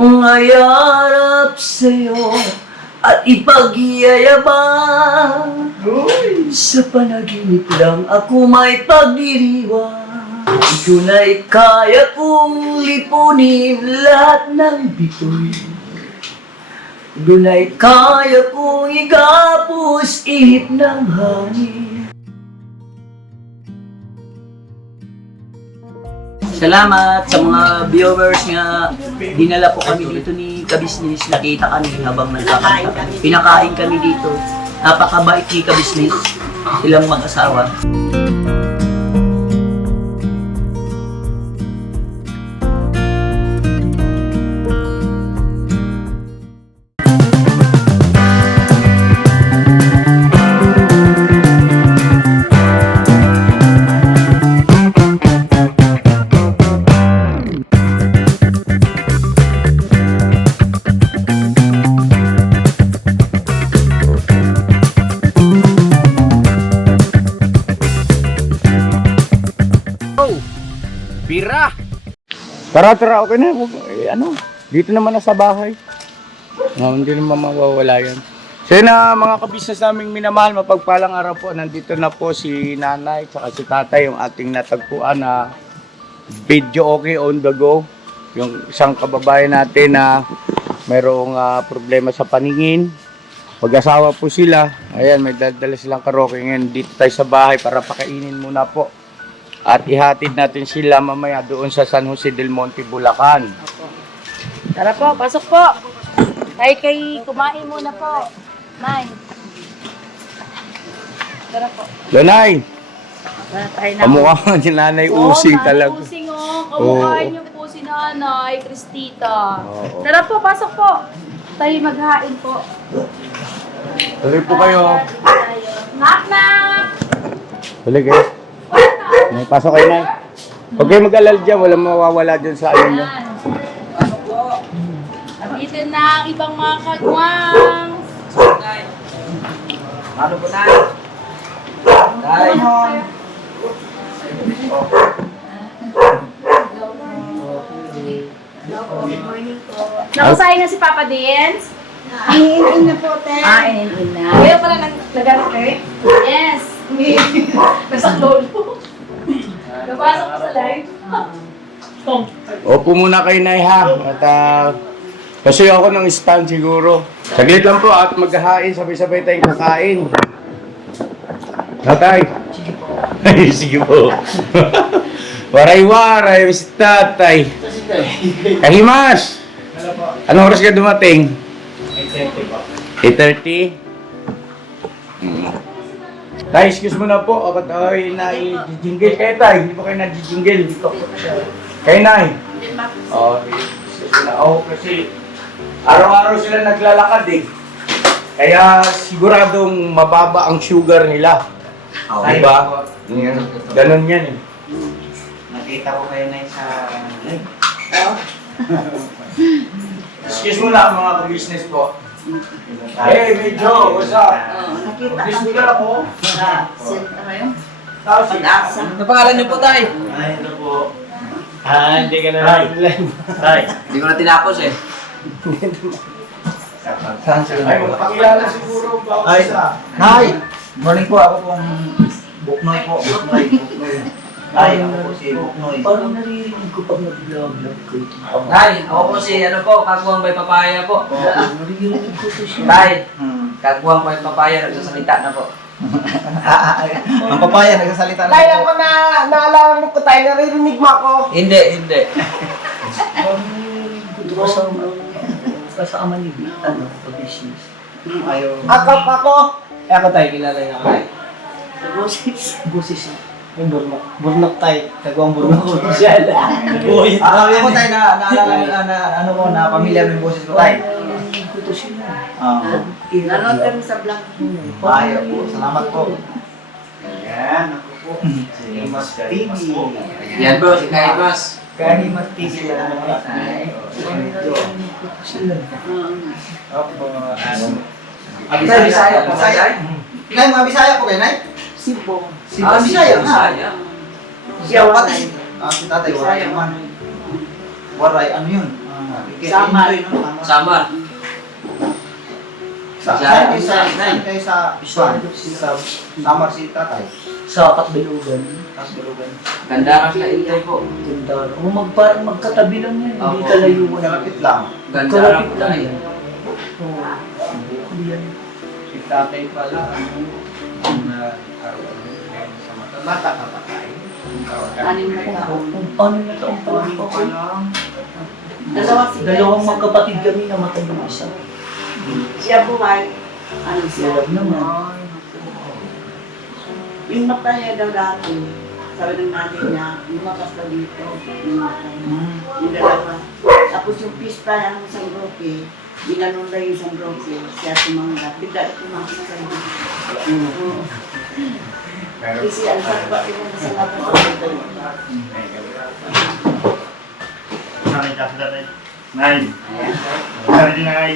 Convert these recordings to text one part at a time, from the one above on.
Mayarap sa'yo at ipagyayabang. Sa panaginip lang ako may pagdiriwang. Tunay kaya kong lipunin lahat ng bitoy. Tunay kaya kong igapos ihip ng hangin. Salamat sa mga viewers nga dinala po kami dito ni Kabisnes. Nakita kami habang nagkakanta kami. Pinakain kami dito. Napakabait ni Kabisnes. Silang mag-asawa. Bira! Tara, okay na. Dito naman na sa bahay. Hindi naman mawawala yan. So yun na mga kabisnes naming minamahal, mapagpalang araw po. Nandito na po si nanay at si tatay, yung ating natagpuan na video okay on the go. Yung isang kababayan natin na mayroong problema sa paningin. Mag-asawa po sila. Ayan, may dala silang karaoke ngayon. Dito tayo sa bahay para pakainin muna po. At ihatid natin sila mamaya doon sa San Jose del Monte, Bulacan. Tara po, pasok po. Tayo kay kumain muna po. Nay. Tara po. Lanay, Tara tayo na. kamukha ka ni Nanay Using talaga. Using kamukha niyo po si Nanay Cristita. Tara po, pasok po. Tayo maghain po. Tuloy po kayo. Knock knock! Tuloy kayo. May pasok kayo, Nay. Huwag kayo mag-alala dyan, walang mawawala dyan sa amin. No? Ano po? Dito na ang ibang mga kagwang. Ano po na? Dahil Nakusay na si Papa Dance? In na po, te. In na. Ayaw pala nag-anak eh. Yes! Nasa lolo. Napasok ko sa live. Opo muna kayo, Nay, ha? At kasi ako ng stand siguro. Saglit lang po at maghahain, sabay-sabay tayong kakain. Tatay. sige po. Ay, sige po. Waray-waray, si tatay. Kahimas! Anong oras ka dumating? 8:30 po. 8:30? Tay, excuse mo na po. Apat ay na-jingle kayo, tay. Hindi po kayo na-jingle dito. Kayo, Nay. Oo, excuse na. Oo, kasi araw-araw sila naglalakad eh. Kaya siguradong mababa ang sugar nila. Diba? Ganon yan eh. Nakita ko kayo na sa live. Excuse mo na mga ka-business po. Hey, Medyo, what's up? Excuse mo na ako. Ano pangalan niyo po, Tay? Ay, ito po. Hindi ka na live. Ay. Hindi ko na tinapos eh. Ay, magpakilala siguro ang bawat Ay. isa. Hi! Morning po, ako pong Buknoy po. Buknoy. Ay, ako po si Buknoy. Parang naririnig ko pag nag-vlog ko. Tay, ako po si Kagwang Bay Papaya po. Naririnig ko to siya. Tay, Kagwang Bay Papaya, nagsasalita na po. Ang papaya, nagsasalita na Tayo po. ako naalala ko tayo, naririnig mo ako. Hindi, hindi. Parang naririnig ko to kasama ni pag-business. Ayaw. Ako. Ako tayo, kilala niya ako tayo. Sa boses niya. Yung Burnok. Burnok tayo. Nagawang Burnok ko siya. Ako tayo naalala na ano ko, na pamilya mo yung boses ko tayo. Naririnig ko to siya. Nanood kami sa vlog. Ayaw po, salamat po. Ayan, ako po. Si Mas TV. Yan bro, si Kaimas. Kani Mas TV lang naman. Naririnig ko to siya. Opo, ano. Tay, Bisaya po. Bisaya. Nay, mga Bisaya po kayo, Nay? Sibo. Si Bisaya na. Bisaya. Siya pati si tatay, waray naman. Waray, ano yun? Samar. Samar. Saan kayo sa Samar si tatay? Sa Katbilugan. Kasulugan. Ganda ka intay po. Ganda. Parang magkatabi lang yan. Hindi kalayuan. Kalapit lang. Ganda Kalapit ka lang tayo. yan. Oo. Yan. Si tatay pala, sa mata. Bata ka pa tayo. Anim na taon. Ano na taong pa lang ako? Dalawang magkapatid kami na matay yung isa. Siya buhay. Ano siya? Alam naman. Yung mata niya daw dati, sabi ng nanay niya, lumakas pa dito. Yung mata niya. Yung dalawa. Tapos yung pista niya ng isang broke, ginanon na yung isang broke, siya tumanggap. Bigla tumanggap sa iyo. Oo. Kasi ang sarap ko na sa lahat ng Nanay ka sila tayo. Nay. Sabi din na kay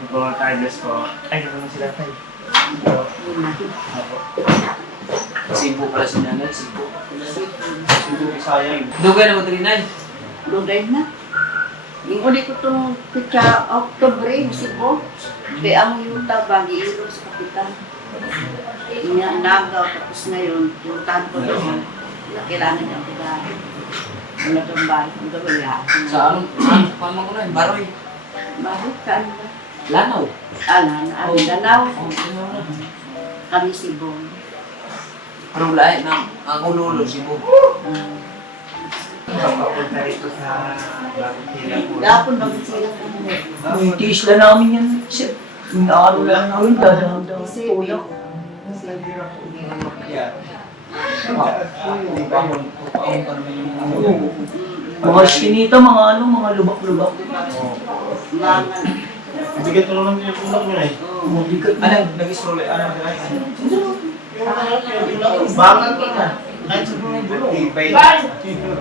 Ito tayo bless ko. Ay, gano'n sila tayo. Apo. Cebu pala si nanay. Cebu. Siguro sayang. Dugay na mo trinay. Lugay na. Yung uli ko itong pitsa October, Cebu. Kaya ang yuta ba, giilo sa kapitan. Yung nagaw, tapos ngayon, yung tahan ko doon, kailangan niya ako dahil. Wala kang bahay, ang gawaya. Sa anong, saan pamang ko na yun? Baroy. Bakit ka ano ba? Lanaw. Alan, Danaw, Oh, ano na. kami Cebu. Pero lahat ng ang ululo, Cebu. Papunta rito sa bagong tila po. Dapon bakit sila ko mo? May tiis lang namin yan. Sir, inaano lang namin. Dadang-dang tulak. Yeah. Di ba yung papaon pa naman yung Mga skinita, mga ano, mga lubak-lubak. Mga, Bigyan ko naman yung tulak nyo eh. Mga bigat na. Ano, nag-scroll, ano, bangal ko na. Kahit sa mga bulong.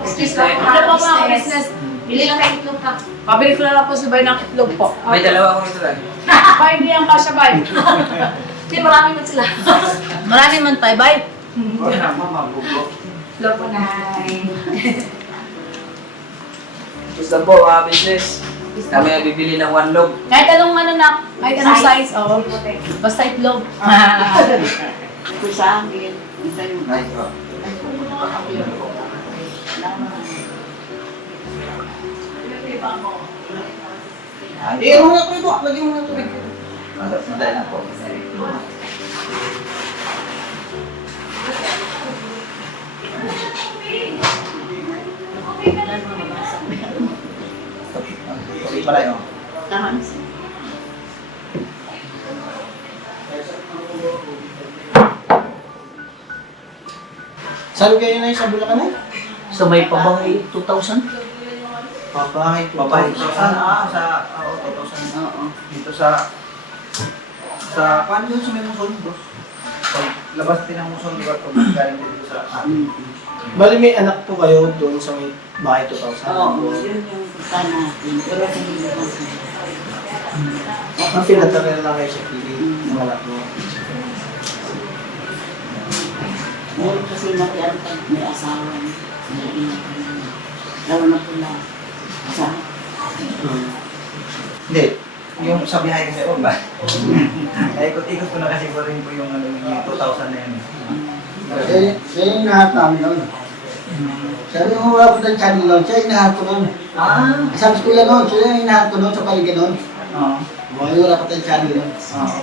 Excuse me. Ano po mga business? Bili lang kayo itlog ka. Pabili ko na lang po si Bay ng itlog po. May dalawa ko nito lang. Bay, hindi ang kasya, Bay. Hindi, marami man sila. Marami man tayo, Bay. Itlog po na. Gusto po mga business. Kami ay bibili ng 1 log. Kahit anong ano na, kahit anong size, oh. Basta itlog. ito sa akin, isa yung Nice, bro. Eh, mga ko ito. Lagyan mo na tubig. Madali na po. Okay pala yun. naman. Saan kayo na yung sa Bulacan eh? Sa may pabahay, 2,000? Papahay. Papahay. Sa 2,000. Oo. Dito sa paano yun sa may muson, boss? Pag labas din ang muson, di ba? Pag galing dito sa atin. Bali may anak po kayo doon sa may bahay 2,000. Oo, yun yung punta natin. Pero hindi na kasi. Ang pinatala lang kayo sa pili ng anak mo. Meron kasi nakiyan pag may asawa. May ingat. Lalo na pula. Asawa. Hindi. Yung sa bihay kasi, ba? Ikot-ikot ko na kasi ko rin po yung, yung 2,000 na yun. Siya yung inahat namin noon. Sabi mo wala po tayong channel noon, siya yung inahat ko noon. Sabi ko yan noon, siya yung inahat ko noon sa paligid noon. Oo. Wala po tayong channel noon. Oo.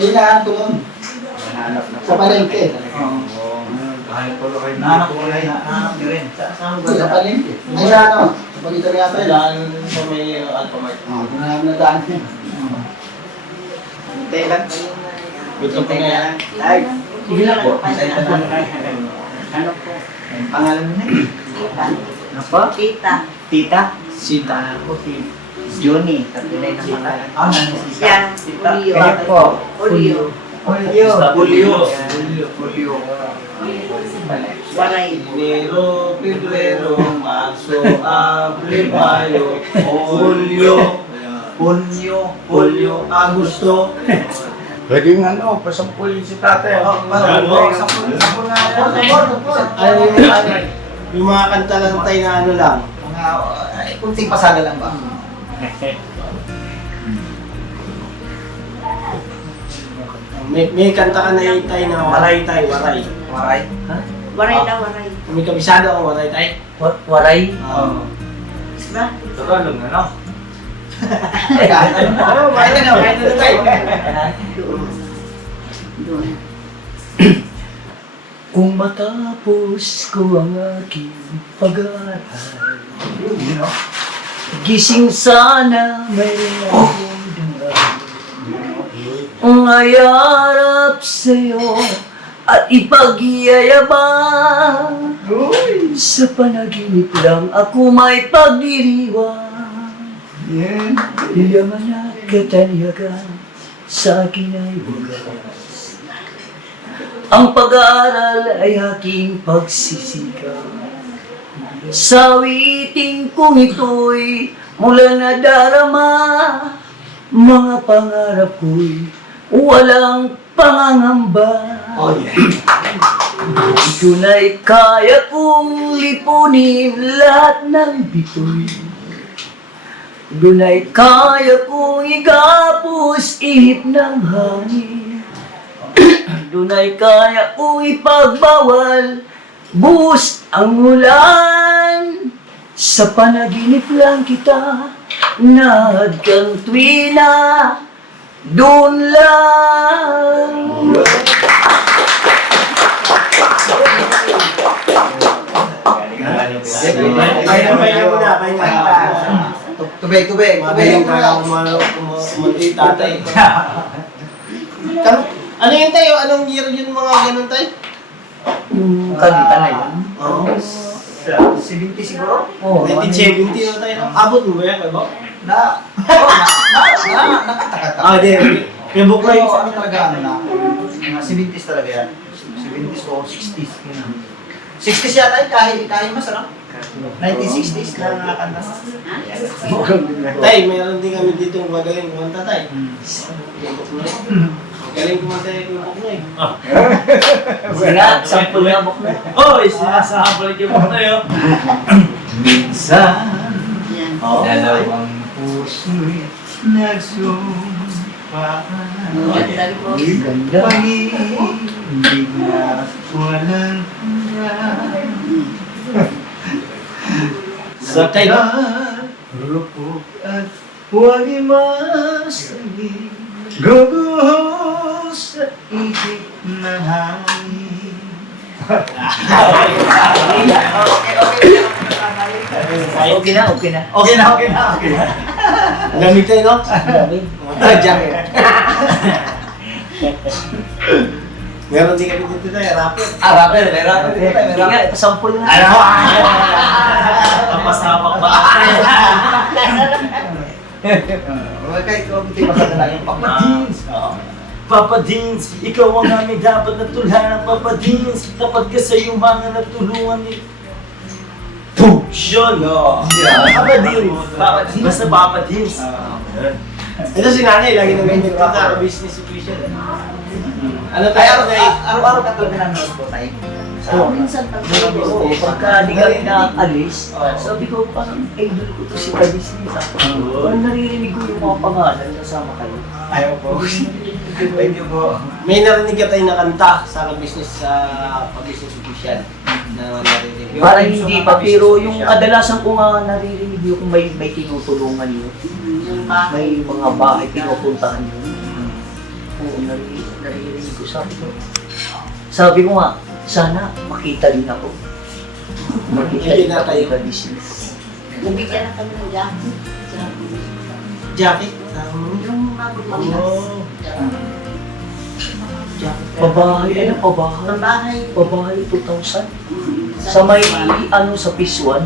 Yung inahat ko noon, Nahanap na sa palengke. Oo. Nahanap ko rin. Nahanap nyo rin. Saan ba? Sa palengke. Ay sa ano, sa paligid rin yata yun. Daan sa may Alphamart. Doon na namin nadaan. Hintay lang. Gusto ko na yan. Ay, Sige lang po. ano po? Ang pangalan mo na yun? Tita. Ano po? Tita. Tita? Sita. Ako si Johnny. Tatulay ng pangalan. Ah, Siya. Julio. Kayo po. Julio. Julio. Julio. Julio. Waray. Enero, Febrero, Marso, Abril, Mayo, Julio, Julio, Agosto. Pwede nga ano, pasampulin si tatay. Sapul nga. Yung mga kanta lang tayo na ano lang. Mga kunting pasada lang ba? May kanta ka na yung tay na waray tay, waray. Waray. Waray na waray. May kabisado ako waray tay. Waray. Oo. Diba? Tagalog na, no? Oo, waray na tay. Doon. Kung matapos ko ang aking pag-aaral, gising sana mayroon akong damdamin. Ngayarap sa'yo at ipagyayabang. Sa panaginip lang ako may pagdiriwang. Yaman at katanyagan sa akin ay wagas. Ang pag-aaral ay aking pagsisikap. Sa awiting kong ito'y mula na darama. Mga pangarap ko'y walang pangangamba. Tunay kaya kong lipunin lahat ng bitoy. Tunay kaya kong igapos ihip ng hangin. Tunay kaya kong ipagbawal buhos ang ulan. Sa panaginip lang kita nahadkang tuwina, doon lang. Tubig. Magaling ka kumunti tatay. Ano yun tayo? Anong year yun mga ganun tayo? Yung kanta na yun. Oo. 70 siguro? Oh, 1970 na tayo. Abot mo ba yan? Kabo? Nakataka. Di. Yung book Pero lang sa amin talaga, ano na, mga 70s talaga yan. 70s o 60s. 60s yata yun, kahit masarap. 1960s na nakakanta. Tay, meron din kami dito yung magaling kumanta tay. Galing kumanta yung book na eh. Sige, sample na book na. Oy, sinasahabalik yung mga tayo. Minsan, Yan. dalawang puso'y nagsumpaan. Ganda po. Ganda. Pag-ibig na walang hanggan. Sa rupok at huwag imasali, guguhos sa isip ng hangin. Okay na. Okay na. Lamig tayo, no? Jacket. Meron din kami dito tayo, rapper. Rapper. Sige nga, ipasample na. Papasapak ba? Kahit hindi masarap lang yung Papa Dins! Papa Dins, ikaw ang aming dapat natulhan. Papa Dins, tapat ka sa iyong mga natulungan ni... Push! Yun! Papa Dins! Basta Papa Dins! Ito si nanay, lagi na ganyan dito sa business official. Ano tayo? Araw-araw ka talaga nanonood po tayo. Minsan pag Oo, pagka di kami nakaalis, sabi ko parang idol ko to si Kabisnes. Parang naririnig ko yung mga pangalan kasama kayo. Ayaw po. Thank you po. May narinig ka tayo na kanta sa business business official. Na narinig. Parang hindi pa, pero yung kadalasan ko nga naririnig yung may tinutulungan yun. yung bahay. May mga bahay pinupuntahan yun. Oo, naririnig ko. Sabi ko nga, sana makita din ako. Makita din ako tayo. sa business. Nabigyan na kami ng jacket. Jacket? Yung magmamahal. Pabahay, Pabahay 2,000. Sa may, sa P1.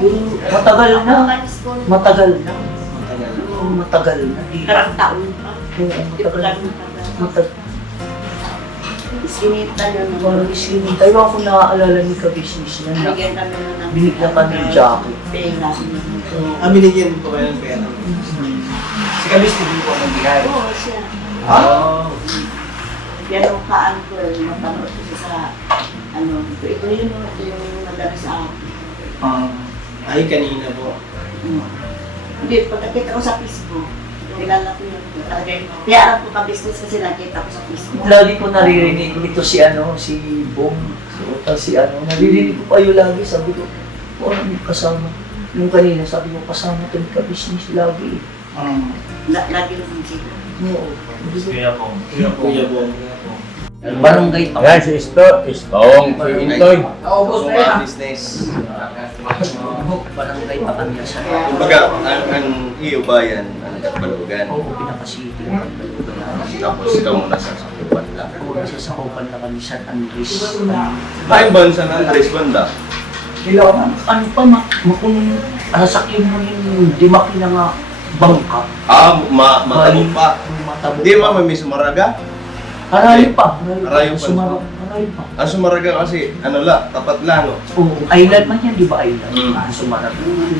Yung matagal na. Matagal na. Karang taon pa. Matagal. Sinita nyo naman. Parang isinita. Tayo ako naaalala ni Kabisnes na Bigyan kami na ng binigyan kami ng jacket. pera. Binigyan po kayo ng pera. Si Kabis TV po nagbigay. Oo, siya. Pero kaan ko, matanood ko sa ito yung nadala sa akin. Ay, kanina po. Hindi, pagkakita ko sa Facebook, kilala ko yun. Kaya alam ko ka-business kasi nakita ko sa Facebook. Lagi ko naririnig ito si Bong. Si naririnig ko pa yun lagi. Sabi ko, ano yung kasama? Yung kanina, sabi ko, kasama ito yung ka-business lagi. Lagi naman sila. Oo. Kuya Bong. Barangay pa. Ayan, si Istong, si Intoy. So, business. Barangay pa kami sa Kumbaga, ang iyo bayan, ang Balugan. Oo, pinakasiti. Tapos ikaw muna sa sakupan lang. Oo, nasasakupan na kami sa Andres. Ay, bansa ng Andres Banda. Ano pa, makunong sakyan mo yung dimaki na nga bangka. Matabo pa. Matabo Di pa. ba may Sumaraga? Harayo pa. Harayo pa. Harayo pa. Ang Sumaraga kasi, tapat lang, no? Oo, island man yan, di ba island? Sumarap.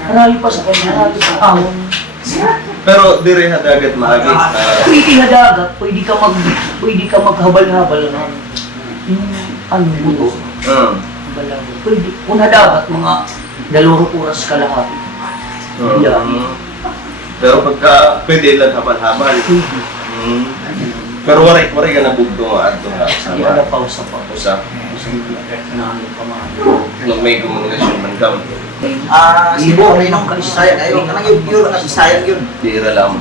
Harayo pa sa kanya, harayo pa. Ahon. Pero dire hadagat maagi. Pwede na dagat, pwede ka maghabal-habal ng buto. Habal-habal. Pwede, kung nadagat, mga 2 oras kalahati. Pero pagka pwede lang habal-habal. Pero waray ka na bugto nga ato nga Hindi sama. ada pausa pa. Usap. Naano pa mga. Nung may komunikasyon man kam. Sibo, may nang kasisayang kayo. Kanang yung pure na kasisayang yun. Dira lang.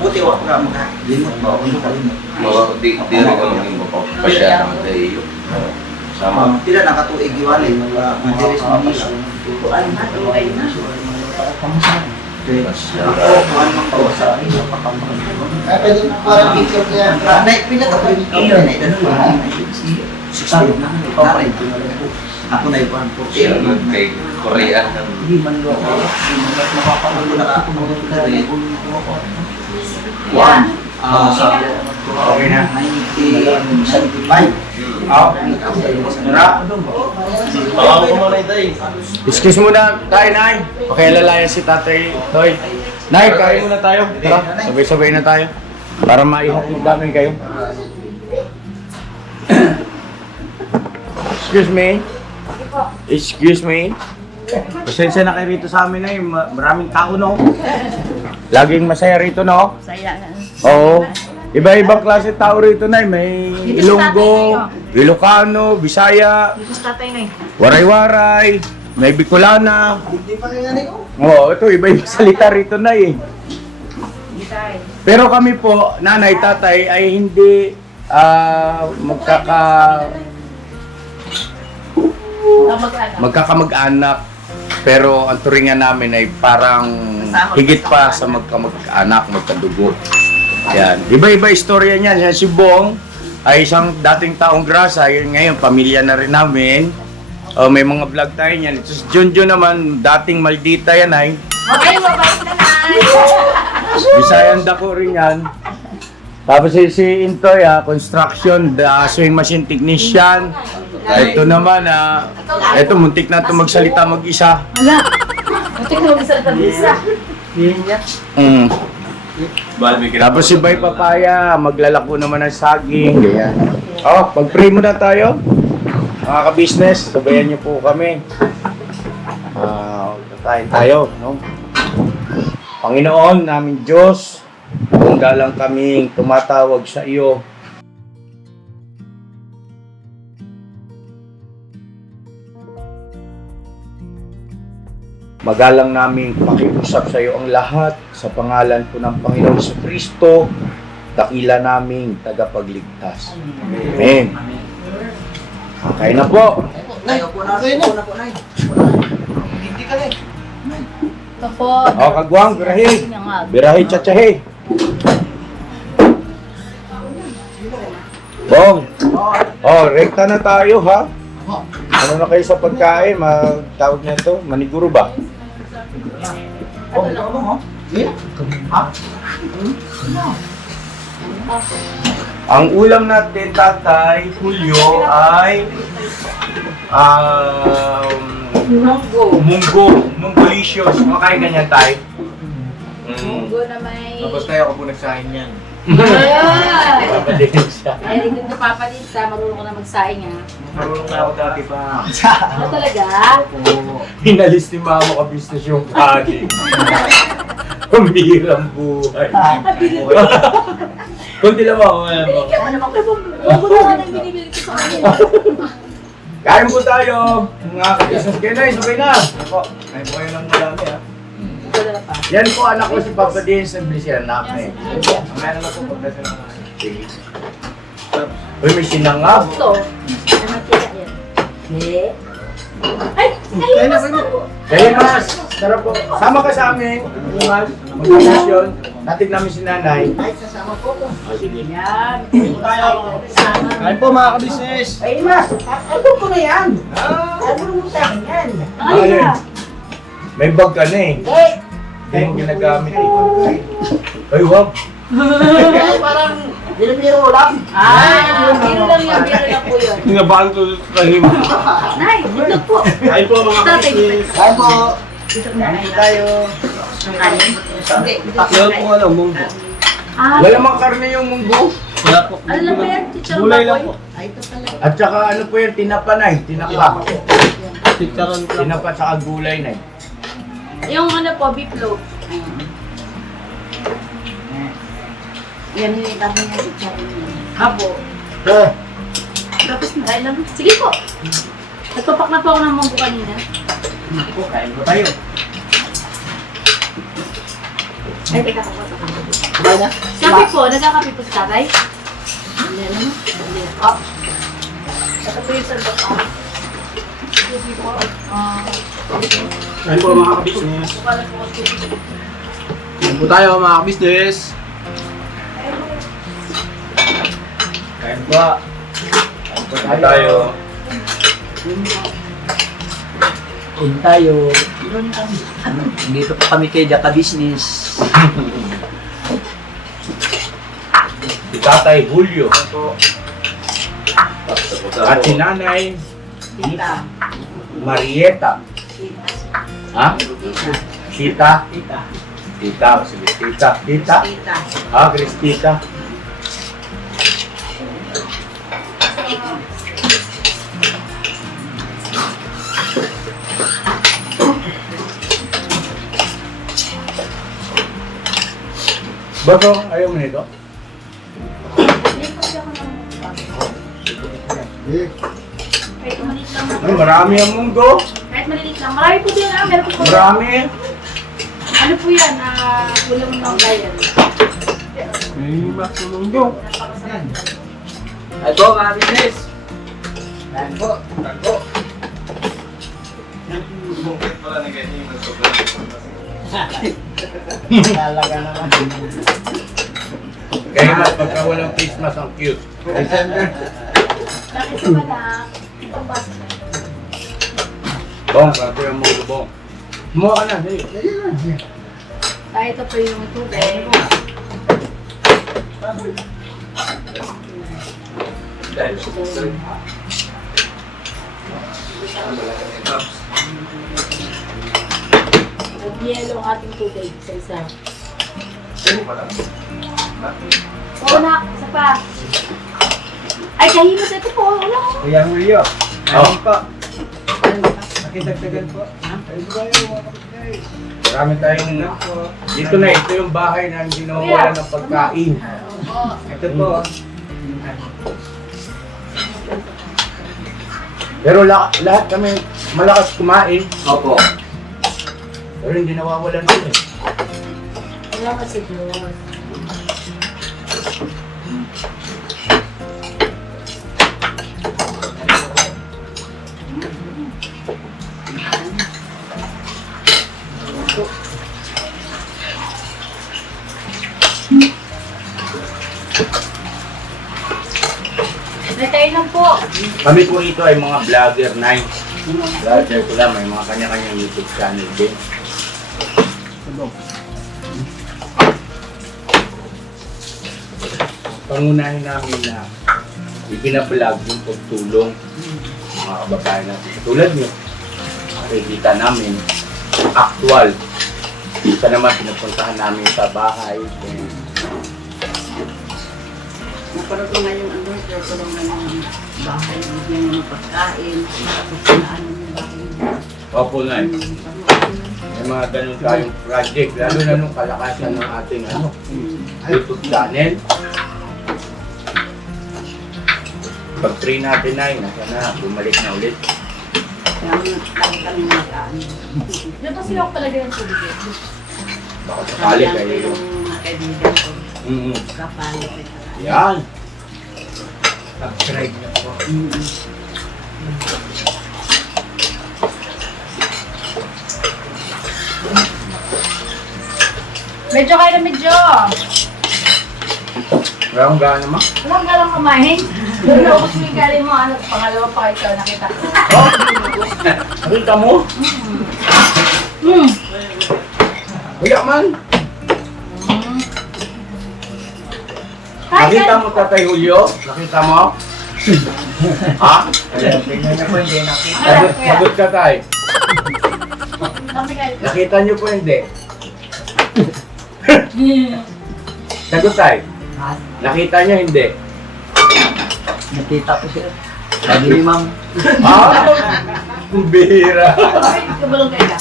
Buti wak na makalimot ba? Ano kalimot? Mga dira ka maging pasya naman tayo. Sama. Tila nakatuig iwalay. Mga diris mga pila. Tuan na, tuan na. Pasya. Ay, pwede na parang picture niya. Pila ka pa yung kapatid na itanong ako na yung 40. Kay Korean. Hindi man lo ako. Makakagulo na ako. Yan. Okay na. 95. Ako kumalay tayo. Excuse muna tayo, Nay. Pakialalayan si Tatay Toy. Nay, kain muna tayo. Tara, sabay-sabay na tayo. Para maihatid namin kayo. Excuse me. Excuse me. Pasensya na kayo rito sa amin, Nay. Maraming tao, no? Laging masaya rito, no? Saya na. Oo. Iba-ibang klase tao rito, Nay. May Dito sa Ilonggo, tatay, Ilocano, Bisaya, Dito sa tatay na eh. Waray-waray, may Bicolana. Hindi pa kaya ko. Oo, ito iba-ibang salita rito, Nay. Hindi tayo. Pero kami po, nanay, tatay, ay hindi magkakamag-anak. Pero ang turingan namin ay parang higit pa sa magkamag-anak, magkadugo. Yan. Iba-iba istorya niyan. Yan si Bong ay isang dating taong grasa. Yun ngayon, pamilya na rin namin. May mga vlog tayo niyan. Ito si Junjun naman, dating maldita yan ay. Okay, mabait na lang. Bisayan dako rin yan. Tapos si Intoy, construction, sewing machine technician. Ito naman, ito muntik na ito magsalita mag-isa. Wala. Butik na mag-isa na isa. Tapos si Bay Papaya, maglalako naman ng saging. Ganyan. Pag-pray muna tayo. Mga ka-business, sabayan niyo po kami. Kakain tayo, no? Panginoon, naming Diyos, galang kaming tumatawag sa iyo. Magalang naming pakiusap sa iyo ang lahat sa pangalan po ng Panginoon Jesucristo, dakila naming tagapagligtas. Amen. Kain na po. Nay, upo na po, Nay. Hindi ka, Nay. Ito po. Kagwang, birahi. Birahi, tsatsahe. Bong. Rekta na tayo, ha? Ano na kayo sa pagkain? Tawag niya ito? Maniguro ba? Ang ulam natin, Tatay Julio, ay Munggolicious. Makain ganyan tayo. Munggo na may... Tapos tayo ako po nagsahin yan. Papadinig siya. Ay, hindi ko papalit sa marunong ko na magsaing ha. Marunong na ako dati pa. Ano talaga? Hinalis ni Mama ka business yung pagi. Pambihirang buhay. Kunti lang ako. Binigyan mo naman kayo bumburo na yung binibili ko sa kanila. Kain po tayo. Mga kapisas kayo na, sabay na. Ako, kain po kayo ng marami ha. Yan po anak ko si Papa Din sa Blisyan anak eh. Mamaya na lang po pagdasa ng mga. Sige. Uy, may sinangab. Ito. Ay! Ay! Mas ako! Kaya mas, tara po. Sama ka sa amin. Mas, mag-connection. Natin namin si nanay. Ay, sasama po ko. O, sige. Yan. Kain po mga kabisnes. Ay, mas, ano ko na yan? Ano mo sa akin yan? Ay, Ayun. na. May bag ka na eh. Eh, Hindi mo ginagamit eh. Ay, wag. parang biro-biro lang. Ah, biro lang yan. Biro lang po yun. Tinabahan ko sa him. Nay, itlog po. Kain po mga Tatay, kabisnes. Kaya po, Kain tayo. hindi. Kaya po ano, munggo. Ah, Wala mang karne yung munggo. Wala po. ano lang ba yan? Chicharon Gulay lang baboy? po. Ay, ito pala. At saka ano po yan, tinapanay. Tinapa. Chicharon po. Tinapa at saka gulay na eh. Yung ano po, beef loaf. Yan yung kami niya sa channel niya. Habo. Tapos na. Kain lang. Sige po. Nagpapak na po ako ng munggo kanina. Po, kain po tayo. Ay, teka po. Kumain na? Kape po. Nagkakape po sa tatay. Hindi naman. Hindi. Oh. Ito po yung sandok ko. Sige po. Kain po mga kabisnes. Bukala po ako. Kain po tayo mga kabisnes. Kain po. Kain tayo. Kain tayo. Dito po kami kay Jaka Business. Si Tatay Julio. At si Nanay Tita. Marieta. Tita. Ha? Tita. Tita. Tita. Tita. O sige, Tita. Tita. Tita. Ah, Cristita. Bago, ayaw mo nito? Kahit maliit lang. Ay, marami ang munggo. Kahit maliit lang. Marami po din. Meron po po. Marami. Ano po yan? Kulang ng bayan. May mas na munggo. Ay po mga business. Kain po. Kain po. Talaga naman. Kaya mas pagka walang Christmas ang cute. Bakit sa pala? Itong basa. Bong, pati ang munggo bong. Kumuha ka na, dali. Dahil ito po yung tubig. Yelo ang ating tubig sa isa. Oo na, isa pa. Ay, kahimos ito po. Wala ko. Kuya Julio. Oh. Kain po. Nakitagtagan po. Kain po tayo mga kabisnes. Marami tayong dito na, ito yung bahay na hindi nawawala ng pagkain. Ito po. Pero lahat kami malakas kumain, Opo. pero hindi nawawalan din eh. Wala ka sa Diyos. Natay lang po. Kami po ito ay mga vlogger na vlogger ko lang, may mga kanya-kanyang YouTube channel din. Pangunahin namin na ibinablog yung pagtulong ng mga kababayan natin. Tulad nyo, nakikita namin, actual. Isa naman pinupuntahan namin sa bahay. Napanood ko nga yung ano, tulungan ng bahay, bigyan ng pagkain, tapos ano yung bahay. Opo na eh. mga ganun tayong project, lalo na nung kalakasan ng ating YouTube channel. Pag-train natin na yun, nasa na, bumalik na ulit. Kaya lagi kami mag-ano. Diyan pa sila palagay ng tubig. Baka sakali Kaya kayo yung mga kaibigan ko, Mm-hmm. kapalit. Yan. Subscribe na po. Medyo kayo na medyo. Walang gana naman. Walang galang kumain. Doon naubos mo yung galing mo. Ano, pangalawa pa ikaw nakita ko. Nakita mo? Wala man. Nakita mo Tatay Julio? Nakita mo? Ha? Tingnan niyo po, hindi nakita. Sagot ka tay. Kami kayo. Nakita niyo po hindi? Sagot tay. Nakita niyo hindi? Nakita ko siya. Sabi ni ma'am, Ah! Bihira. Ay, kabalong kayo na.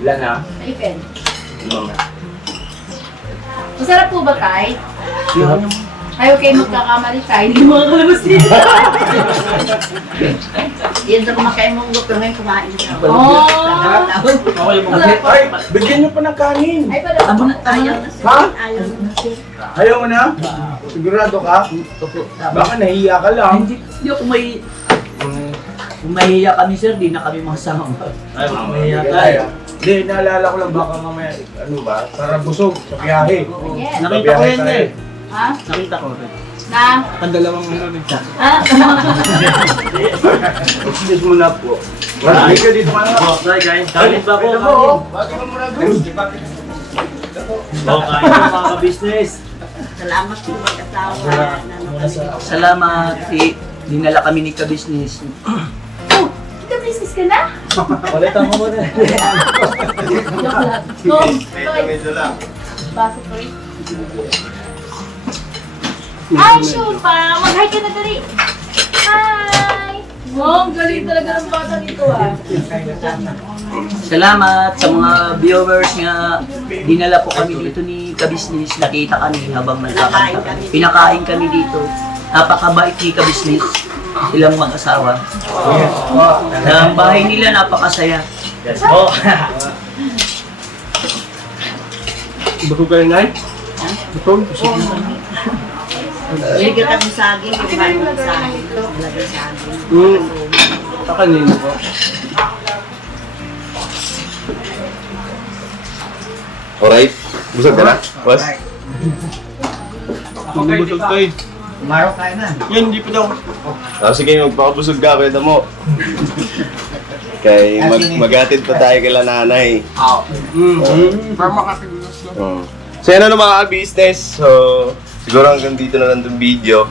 Ilan na? Naipin. Ano na? Masarap po ba, Tay? Ayaw kayo magkakamali, Tay. Hindi mo makalabas dito. Yan sa kumakain mong gusto ngayon kumain siya. Oh! Ay, ay, bigyan niyo pa ng kanin. Ay, pala. Ayaw na siya. Ha? Ayaw na siya. Ayaw mo na? Sigurado ka? Baka nahiya ka lang. hindi ako may... Kung mahihiya kami sir, di na kami makasama. Ay, Mahiya tayo. Hindi, naalala ko lang baka mamaya, ano ba, para busog sa biyahe. Yes. Nakita ko yan eh. Ha? Nakita ko rin. Na? Ang dalawang ano rin siya. Ha? Excuse mo na po. Wala, ka dito ka na. Bye guys, kalit ba po? Ito po, bakit ka muna doon? Okay, mga ka-business. Salamat po mag-asawa na Salamat. Dinala kami ni Ka-Business. Oh, kita business ka na? Ulitan mo muna. Joke lang. Tom, Toy. Baso, Toy. Ay, sure pa. Mag-hi ka na dali. Hi! Wow, ang galing talaga ng bata nito ah. Salamat sa mga viewers nga dinala po kami dito ni Ka-Business. Nakita kami habang nagkakanta kami. Pinakain kami dito. Napakabait ni Ka-Business. Silang mag-asawa. Ang bahay nila napakasaya. Yes po. Busog kayo na? Busog? Bigyan kami saging, yung maraming saging. Lagay saging. Sa kanino po? Alright? Busog ka na? Boss? Busog kayo. Tomorrow kayo na. Yan, hindi pa daw. Sige, magpakabusog ka, kwenta mo. Kay maghatid pa tayo kay nanay. Para makakagulos lang. So yan ano mga ka-business. So siguro hanggang dito na lang itong video.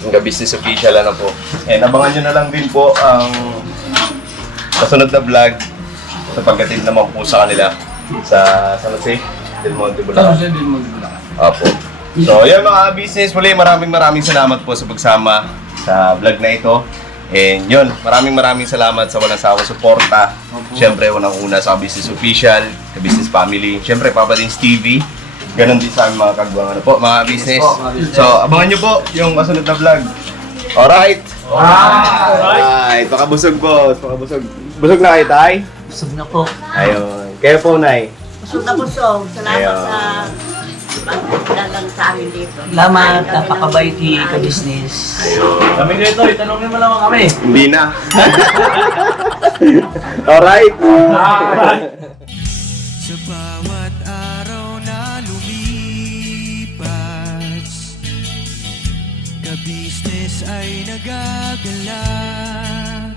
Yung ka-business official ano po. And abangan nyo na lang din po ang kasunod na vlog sa pagkatid naman po sa kanila sa San Jose del Monte, Bulacan. Opo. So yan mga business, muli maraming salamat po sa pagsama sa vlog na ito. And yun, maraming salamat sa walang sawang suporta. Siyempre, unang-una sa Business Official, sa Business Family. Siyempre, Papa Dins TV. Ganon din sa aming mga kagwang ano po, mga business. So, abangan nyo po yung kasunod na vlog. Alright? Alright, pakabusog po. Pakabusog. Busog na kayo, tay? Busog na po. Ayun. Kaya po, nay. Busog na busog. Salamat Ayun. sa pagdalang sa amin dito. Salamat. Napakabait ni Ka-Business. Kami dito, itanongin mo naman kami. Hindi na. Alright? Sa bawat araw na lumipas, ka-business ay nagagalak.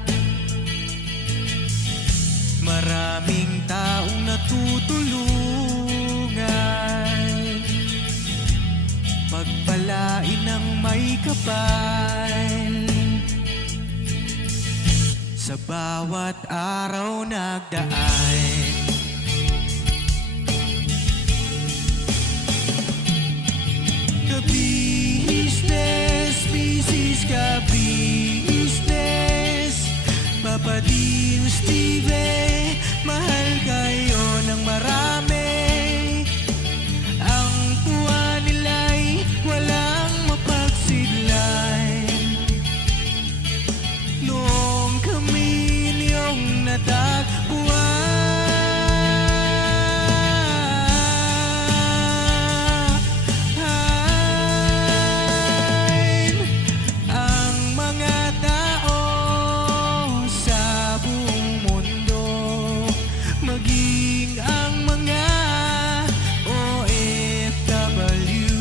Maraming taong natutulungan, pagpalain ng may kapal. Sa bawat araw nagdaan, ka-business, business, ka-business, Papa Din Steve, mahal kayo ng marami. Ang tuwa nila'y walang mapagsidlay. Noong kami niyong natagpuan, ang mga tao sa buong mundo, maging ang mga OFW,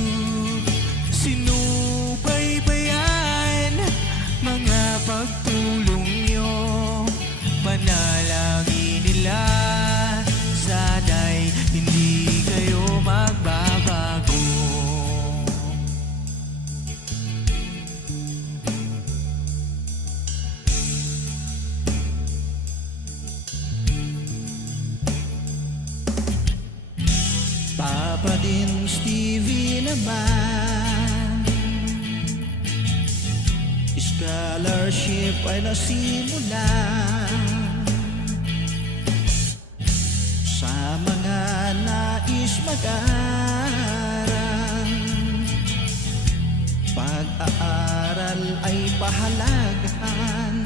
sinubaybayan mga pagtulong nyo. Panalangin nila, sana'y hindi kayo magbabago. Papa Din Stevie naman, scholarship ay nasimula sa mga nais mag-aral. Pag-aaral ay pahalagahan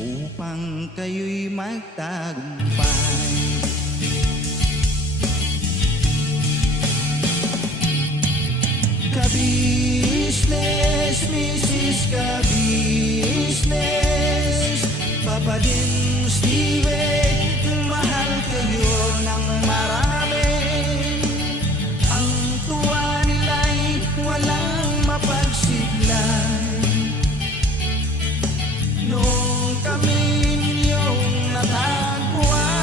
upang kayo'y magtagumpay. Ka-business, Mrs. Ka-business, Papa Din Steve, mahal kayo ng marami. Ang tuwa nila'y walang mapagsiglay. Noong kami ninyong natagpuan,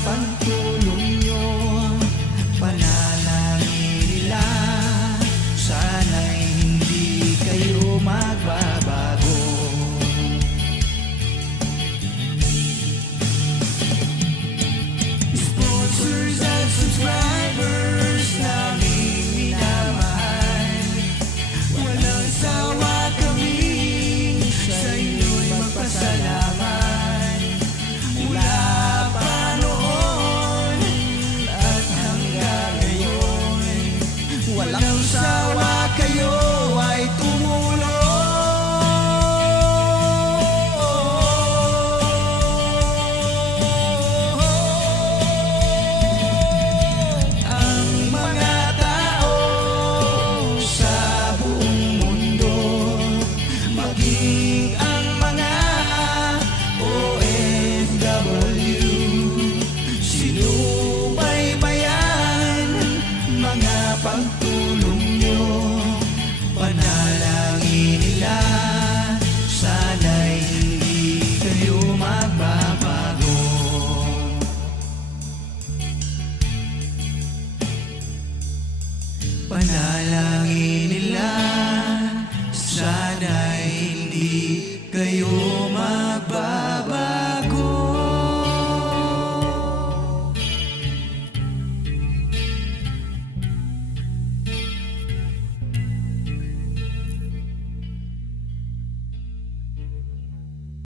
pagtulong nyo, panalangin nila, sana'y hindi kayo magbabago. Sponsors at subscribers namin minamahal, walang sawa kami sa inyo'y magpasalamat. Mula walang sawa kayo ay tumulong. Ang mga tao sa buong mundo, maging ang mga OFW, sinubaybayan mga pagtulong nyo, panalangin nila, sana'y hindi kayo magbabago. Panalangin nila, sana'y hindi kayo